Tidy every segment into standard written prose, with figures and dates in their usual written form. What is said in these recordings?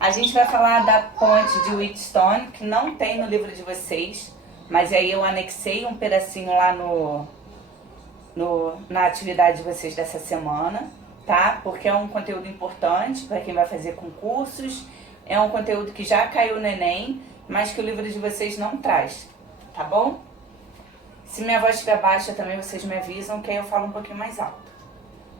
A gente vai falar da ponte de Wheatstone, que não tem no livro de vocês, mas aí eu anexei um pedacinho lá na atividade de vocês dessa semana, tá? Porque é um conteúdo importante para quem vai fazer concursos, é um conteúdo que já caiu no Enem, mas que o livro de vocês não traz, tá bom? Se minha voz estiver baixa também vocês me avisam, que aí eu falo um pouquinho mais alto.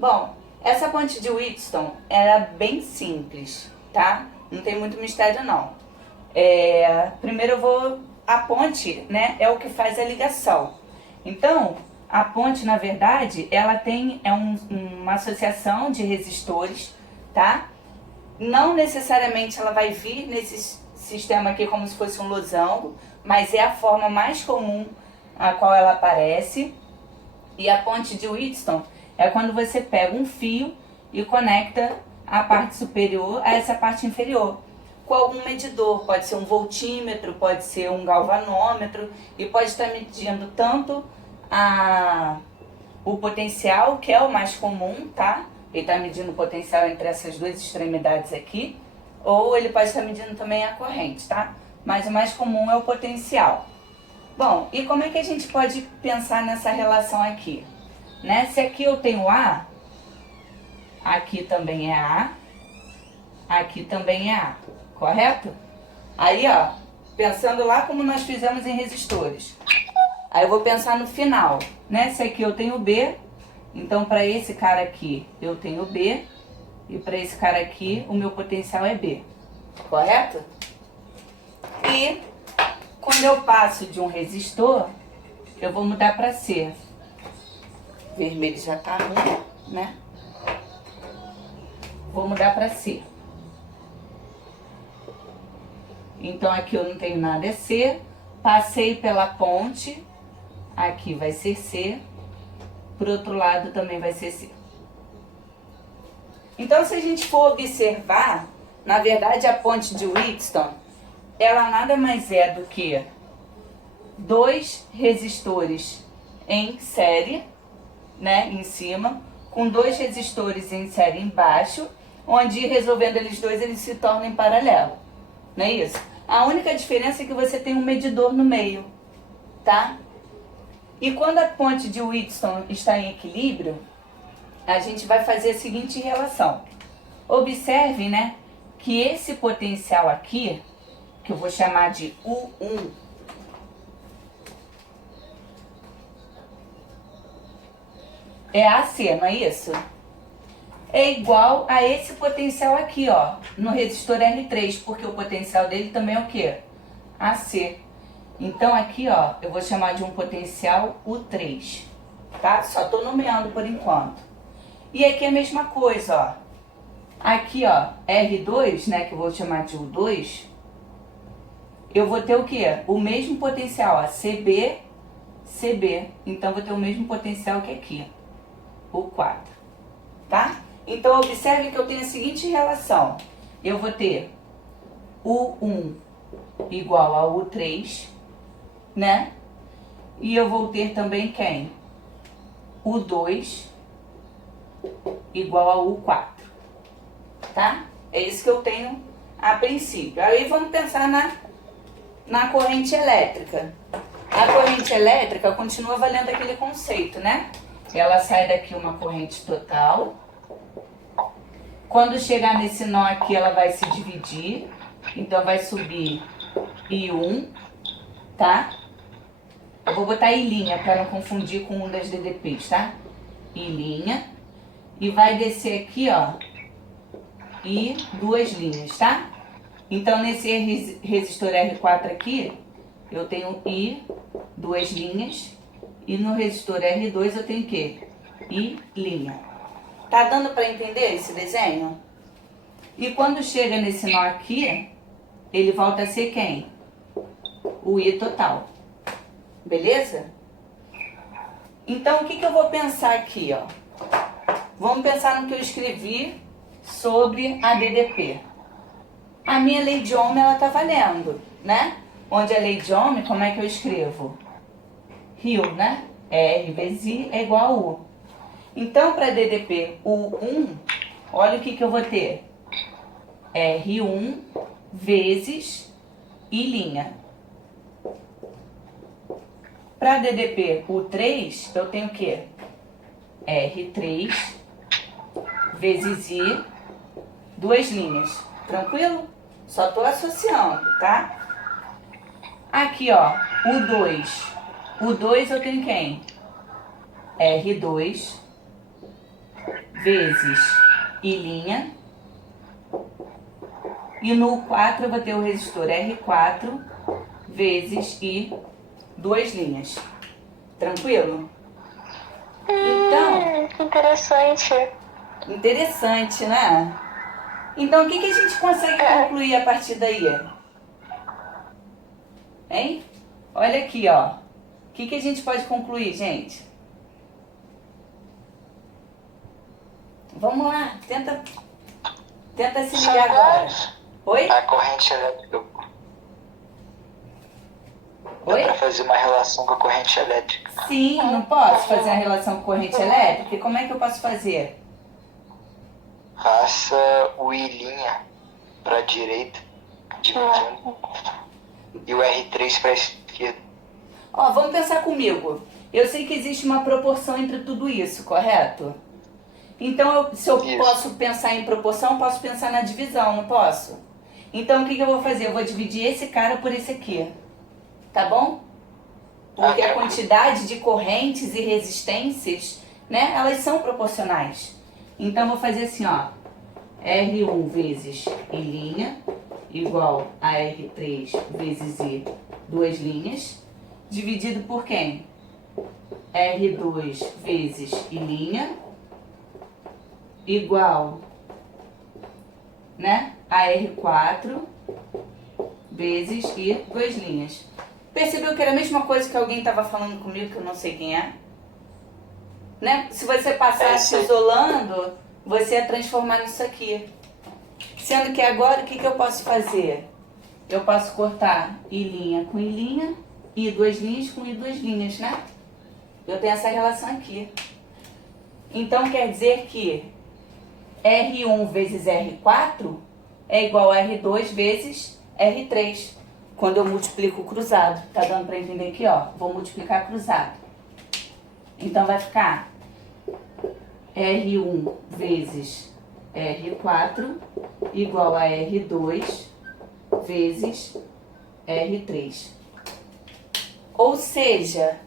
Bom, essa ponte de Wheatstone era bem simples, tá? Não tem muito mistério não. Primeiro a ponte, né, é o que faz a ligação. Então, a ponte, na verdade, ela tem uma associação de resistores, tá? Não necessariamente ela vai vir nesse sistema aqui como se fosse um losango, mas é a forma mais comum a qual ela aparece. E a ponte de Wheatstone é quando você pega um fio e conecta a parte superior a essa parte inferior com algum medidor, pode ser um voltímetro, pode ser um galvanômetro, e pode estar medindo tanto o potencial, que é o mais comum, tá? Ele está medindo o potencial entre essas duas extremidades aqui, ou ele pode estar medindo também a corrente, tá? Mas o mais comum é o potencial. Bom, e como é que a gente pode pensar nessa relação aqui? Né? Se aqui eu tenho A, aqui também é A, aqui também é A, correto? Aí, ó, pensando lá como nós fizemos em resistores. Aí eu vou pensar no final, né? Se aqui eu tenho B, então para esse cara aqui eu tenho B, e para esse cara aqui o meu potencial é B, correto? E quando eu passo de um resistor, eu vou mudar para C. Vermelho já tá ruim, né? Vou mudar para C. Então aqui eu não tenho nada, é C. Passei pela ponte, aqui vai ser C. Pro outro lado também vai ser C. Então, se a gente for observar, na verdade a ponte de Wheatstone, ela nada mais é do que dois resistores em série, né, em cima, com dois resistores em série embaixo, onde resolvendo eles dois, eles se tornam em paralelo, não é isso? A única diferença é que você tem um medidor no meio, tá? E quando a ponte de Wheatstone está em equilíbrio, a gente vai fazer a seguinte relação. Observe, né, que esse potencial aqui, que eu vou chamar de U1, é AC, não é isso? É igual a esse potencial aqui, ó, no resistor R3, porque o potencial dele também é o quê? AC. Então aqui, ó, eu vou chamar de um potencial U3, tá? Só tô nomeando por enquanto. E aqui é a mesma coisa, ó. Aqui, ó, R2, né, que eu vou chamar de U2, eu vou ter o quê? O mesmo potencial, ó, CB, CB. Então vou ter o mesmo potencial que aqui, U4, tá? Então observe que eu tenho a seguinte relação. Eu vou ter U1 igual a U3, né? E eu vou ter também quem? U2 igual a U4, tá? É isso que eu tenho a princípio. Aí vamos pensar na corrente elétrica. A corrente elétrica continua valendo aquele conceito, né? Ela sai daqui uma corrente total. Quando chegar nesse nó aqui, ela vai se dividir. Então vai subir I1, tá? Eu vou botar I' para não confundir com um das DDPs, tá? I'. E vai descer aqui, ó, I duas linhas, tá? Então nesse resistor R4 aqui, eu tenho I duas linhas. E no resistor R2 eu tenho o quê? I'. Tá dando para entender esse desenho? E quando chega nesse nó aqui, ele volta a ser quem? O I total. Beleza? Então, o que eu vou pensar aqui, ó? Vamos pensar no que eu escrevi sobre a DDP. A minha lei de Ohm, ela tá valendo, né? Onde a lei de Ohm, como é que eu escrevo? Rio, né? R vezes I é igual a U. Então, para DDP U1, olha o que eu vou ter. R1 vezes I'. Para DDP, o 3, eu tenho o quê? R3 vezes I, 2 linhas. Tranquilo? Só tô associando, tá? Aqui, ó, o 2. O 2 eu tenho quem? R2 vezes I'. E no 4 eu vou ter o resistor R4 vezes I, 2 linhas. Tranquilo? Então, Que interessante. interessante, né? Então, o que a gente consegue concluir a partir daí? Hein? Olha aqui, ó. O que a gente pode concluir, gente? Vamos lá, tenta se ligar agora. Oi? A corrente elétrica. Dá Oi? pra fazer uma relação com a corrente elétrica. Sim, não posso fazer a relação com corrente elétrica? E como é que eu posso fazer? Faça o I' pra direita, dividindo, e o R3 pra esquerda. Ó, vamos pensar comigo. Eu sei que existe uma proporção entre tudo isso, correto? Então, se eu Isso. posso pensar em proporção, eu posso pensar na divisão, não posso? Então, o que eu vou fazer? Eu vou dividir esse cara por esse aqui. Tá bom? Porque a quantidade de correntes e resistências, né, elas são proporcionais. Então, eu vou fazer assim, ó. R1 vezes I' igual a R3 vezes I, 2 linhas, dividido por quem? R2 vezes I' igual, né, a R4 vezes I, 2 linhas. Percebeu que era a mesma coisa que alguém estava falando comigo, que eu não sei quem é? Né? Se você passasse isolando, você ia transformar nisso aqui. Sendo que agora, o que eu posso fazer? Eu posso cortar I' com I', I 2 linhas com I 2 linhas, né? Eu tenho essa relação aqui. Então, quer dizer que R1 vezes R4 é igual a R2 vezes R3. Quando eu multiplico cruzado. Tá dando para entender aqui, ó? Vou multiplicar cruzado. Então, vai ficar R1 vezes R4 igual a R2 vezes R3. Ou seja,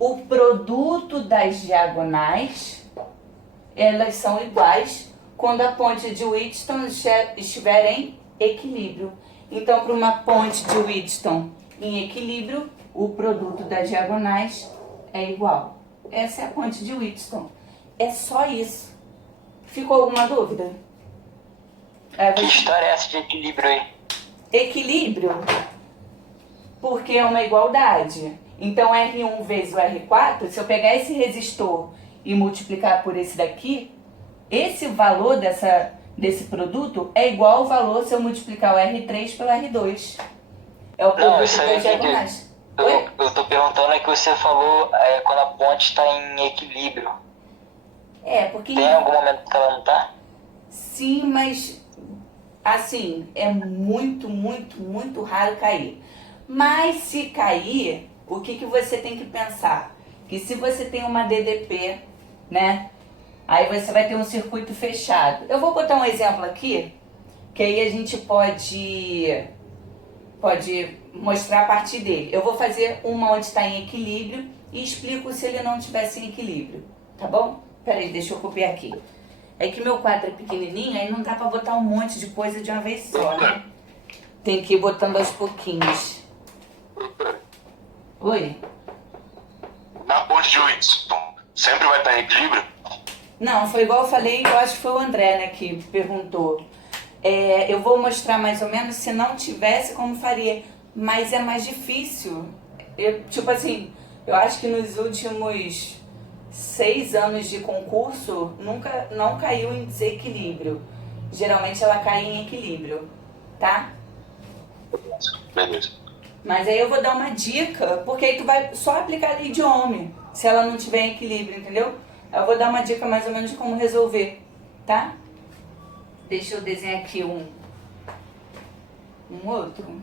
o produto das diagonais, elas são iguais quando a ponte de Wheatstone estiver em equilíbrio. Então, para uma ponte de Wheatstone em equilíbrio, o produto das diagonais é igual. Essa é a ponte de Wheatstone. É só isso. Ficou alguma dúvida? Que história é essa de equilíbrio aí? Equilíbrio, porque é uma igualdade. Então, R1 vezes o R4, se eu pegar esse resistor e multiplicar por esse daqui, esse valor desse produto é igual ao valor se eu multiplicar o R3 pelo R2. É o produto das diagonais. Eu tô perguntando é que você falou quando a ponte está em equilíbrio. Porque... Tem algum momento que ela não tá? Sim, mas assim, é muito, muito, muito raro cair. Mas se cair, o que você tem que pensar? Que se você tem uma DDP, né? Aí você vai ter um circuito fechado. Eu vou botar um exemplo aqui, que aí a gente pode mostrar a partir dele. Eu vou fazer uma onde está em equilíbrio e explico se ele não estivesse em equilíbrio, tá bom? Peraí, deixa eu copiar aqui. É que meu quadro é pequenininho, aí não dá pra botar um monte de coisa de uma vez só, né? Tem que ir botando aos pouquinhos. Oi? Na ponte de Wheatstone, sempre vai estar em equilíbrio? Não, foi igual eu falei, eu acho que foi o André, né, que perguntou. Eu vou mostrar mais ou menos se não tivesse como faria, mas é mais difícil. Tipo assim, eu acho que nos últimos 6 anos de concurso não caiu em desequilíbrio. Geralmente ela cai em equilíbrio, tá? Beleza. Mas aí eu vou dar uma dica, porque aí tu vai só aplicar a lei de Ohm, se ela não tiver em equilíbrio, entendeu? Eu vou dar uma dica mais ou menos de como resolver, tá? Deixa eu desenhar aqui um outro.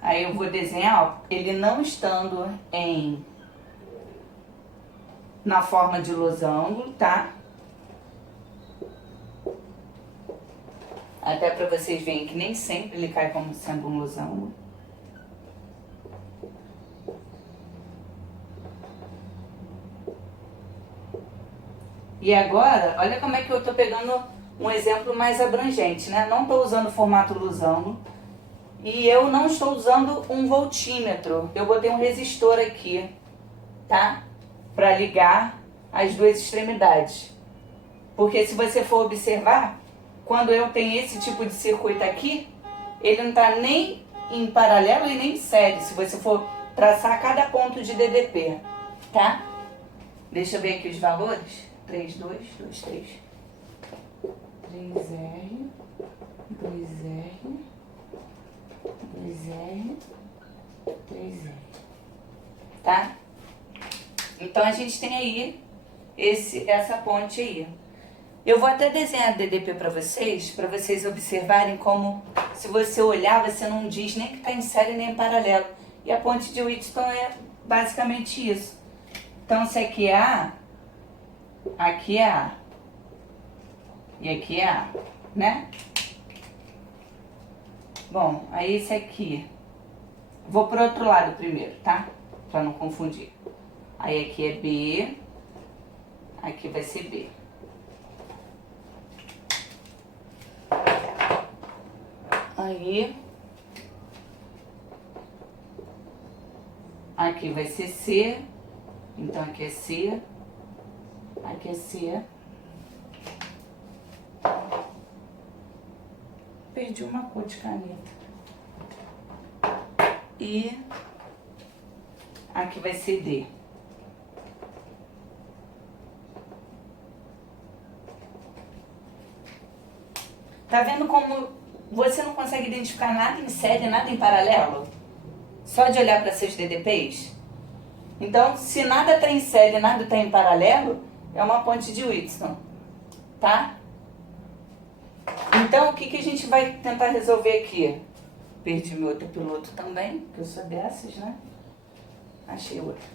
Aí eu vou desenhar, ó, ele não estando na forma de losango, tá? Até para vocês verem que nem sempre ele cai como sendo um losango. E agora, olha como é que eu tô pegando um exemplo mais abrangente, né? Não tô usando o formato losango. E eu não estou usando um voltímetro. Eu botei um resistor aqui, tá? Para ligar as duas extremidades. Porque se você for observar, quando eu tenho esse tipo de circuito aqui, ele não está nem em paralelo e nem em série, se você for traçar cada ponto de DDP, tá? Deixa eu ver aqui os valores. 3, 2, 2, 3. 3R, 2R, 2R, 3R. Tá? Então a gente tem aí essa ponte aí. Eu vou até desenhar DDP para vocês observarem como, se você olhar, você não diz nem que está em série nem em paralelo. E a ponte de Wheaton é basicamente isso. Então, se aqui é A, aqui é A. E aqui é A, né? Bom, aí esse aqui. Vou pro outro lado primeiro, tá? Para não confundir. Aí aqui é B, aqui vai ser B. Aí, aqui vai ser C, então aqui é C, aqui é C. Perdi uma cor de caneta. E aqui vai ser D. Tá vendo como você não consegue identificar nada em série, nada em paralelo? Só de olhar para seus DDPs? Então, se nada está em série, nada está em paralelo, é uma ponte de Wheaton, tá? Então, o que a gente vai tentar resolver aqui? Perdi meu outro piloto também, que eu sou dessas, né? Achei outro.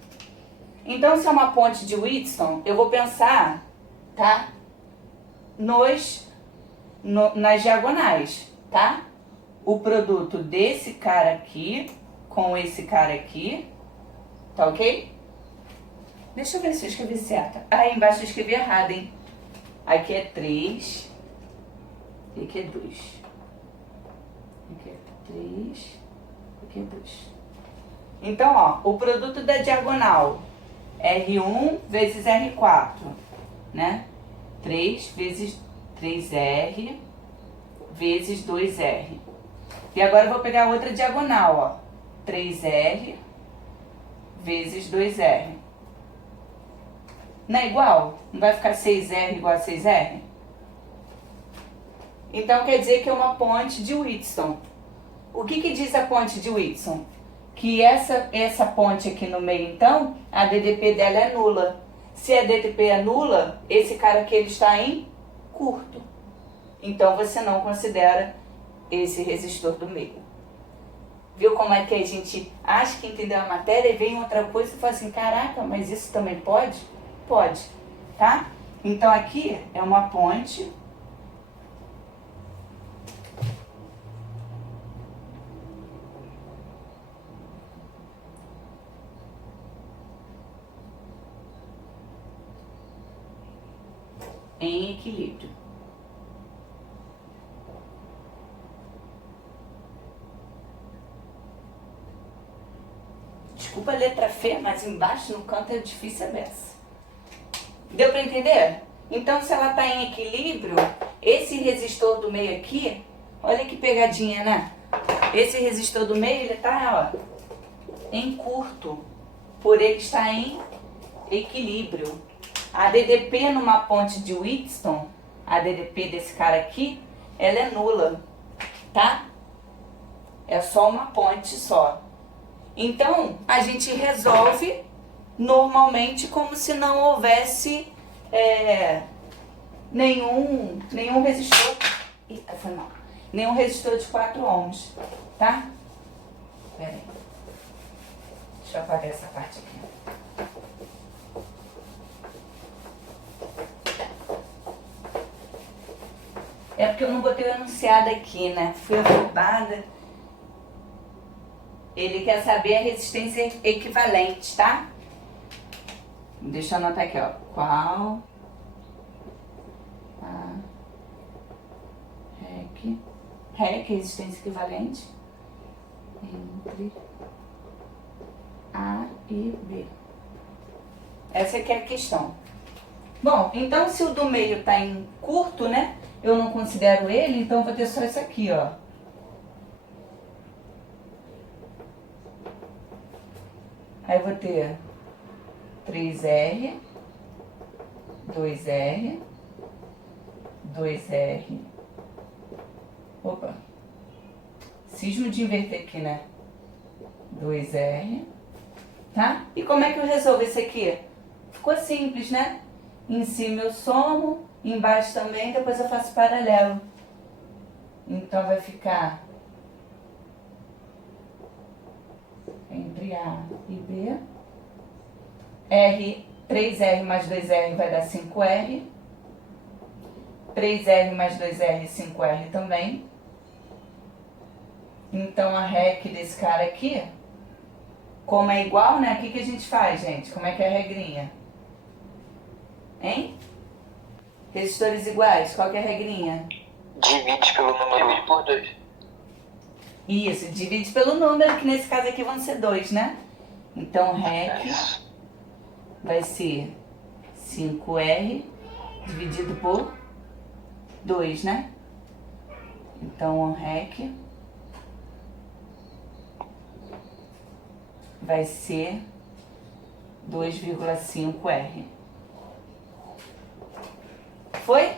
Então, se é uma ponte de Wheaton, eu vou pensar, tá? Nas diagonais, tá? O produto desse cara aqui com esse cara aqui, tá ok? Deixa eu ver se eu escrevi certo. Aí embaixo eu escrevi errado, hein? Aqui é 3, e aqui é 2. Aqui é 3, aqui é 2. Então, ó, o produto da diagonal, R1 vezes R4, né? 3 vezes 3R vezes 2R. E agora eu vou pegar a outra diagonal, ó. 3R vezes 2R. Não é igual? Não vai ficar 6R igual a 6R? Então quer dizer que é uma ponte de Wheaton. O que diz a ponte de Wheaton? Que essa ponte aqui no meio, então, a DDP dela é nula. Se a DDP é nula, esse cara aqui ele está em curto. Então você não considera esse resistor do meio. Viu como é que a gente acha que entendeu a matéria e vem outra coisa e fala assim, caraca, mas isso também pode? Pode, tá? Então aqui é uma ponte em equilíbrio. Desculpa a letra feia, mas embaixo no canto é difícil a beça. Deu para entender? Então, se ela está em equilíbrio, esse resistor do meio aqui, olha que pegadinha, né? Esse resistor do meio, ele está, ó, em curto, por ele estar em equilíbrio. A DDP numa ponte de Wheaton, a DDP desse cara aqui, ela é nula, tá? É só uma ponte só. Então, a gente resolve normalmente como se não houvesse nenhum resistor. Eita, foi mal. Nenhum resistor de 4 ohms, tá? Pera aí. Deixa eu apagar essa parte aqui. É porque eu não botei o enunciado aqui, né? Fui afobada. Ele quer saber a resistência equivalente, tá? Deixa eu anotar aqui, ó. Qual a REC, resistência equivalente, entre A e B. Essa aqui é a questão. Bom, então se o do meio tá em curto, né? Eu não considero ele, então eu vou ter só isso aqui, ó. Aí eu vou ter 3R, 2R, 2R. Opa. Cismo de inverter aqui, né? 2R. Tá? E como é que eu resolvo isso aqui? Ficou simples, né? Em cima eu somo, embaixo também, depois eu faço paralelo. Então vai ficar entre A e B. 3R mais 2R vai dar 5R. 3R mais 2R, 5R também. Então a REC desse cara aqui, como é igual, né? O que a gente faz, gente? Como é que é a regrinha? Hein? Resistores iguais, qual que é a regrinha? Divide pelo número. Divide por 2. Isso, divide pelo número, que nesse caso aqui vão ser 2, né? Então REC vai ser 5R dividido por 2, né? Então REC vai ser 2,5R. Foi?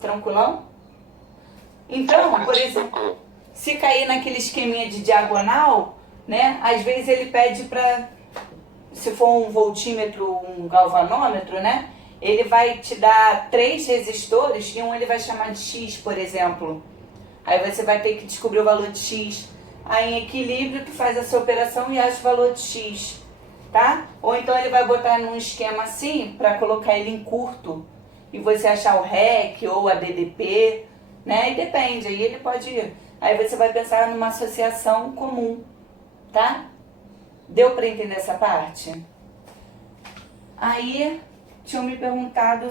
Tranquilão? Então, por exemplo, se cair naquele esqueminha de diagonal, né? Às vezes ele pede para, se for um voltímetro, um galvanômetro, né? Ele vai te dar 3 resistores e um ele vai chamar de X, por exemplo. Aí você vai ter que descobrir o valor de X. Aí em equilíbrio tu faz essa operação e acha o valor de X, tá? Ou então ele vai botar num esquema assim, para colocar ele em curto, e você achar o REC ou a DDP, né? E depende, aí ele pode ir. Aí você vai pensar numa associação comum, tá? Deu para entender essa parte? Aí tinham me perguntado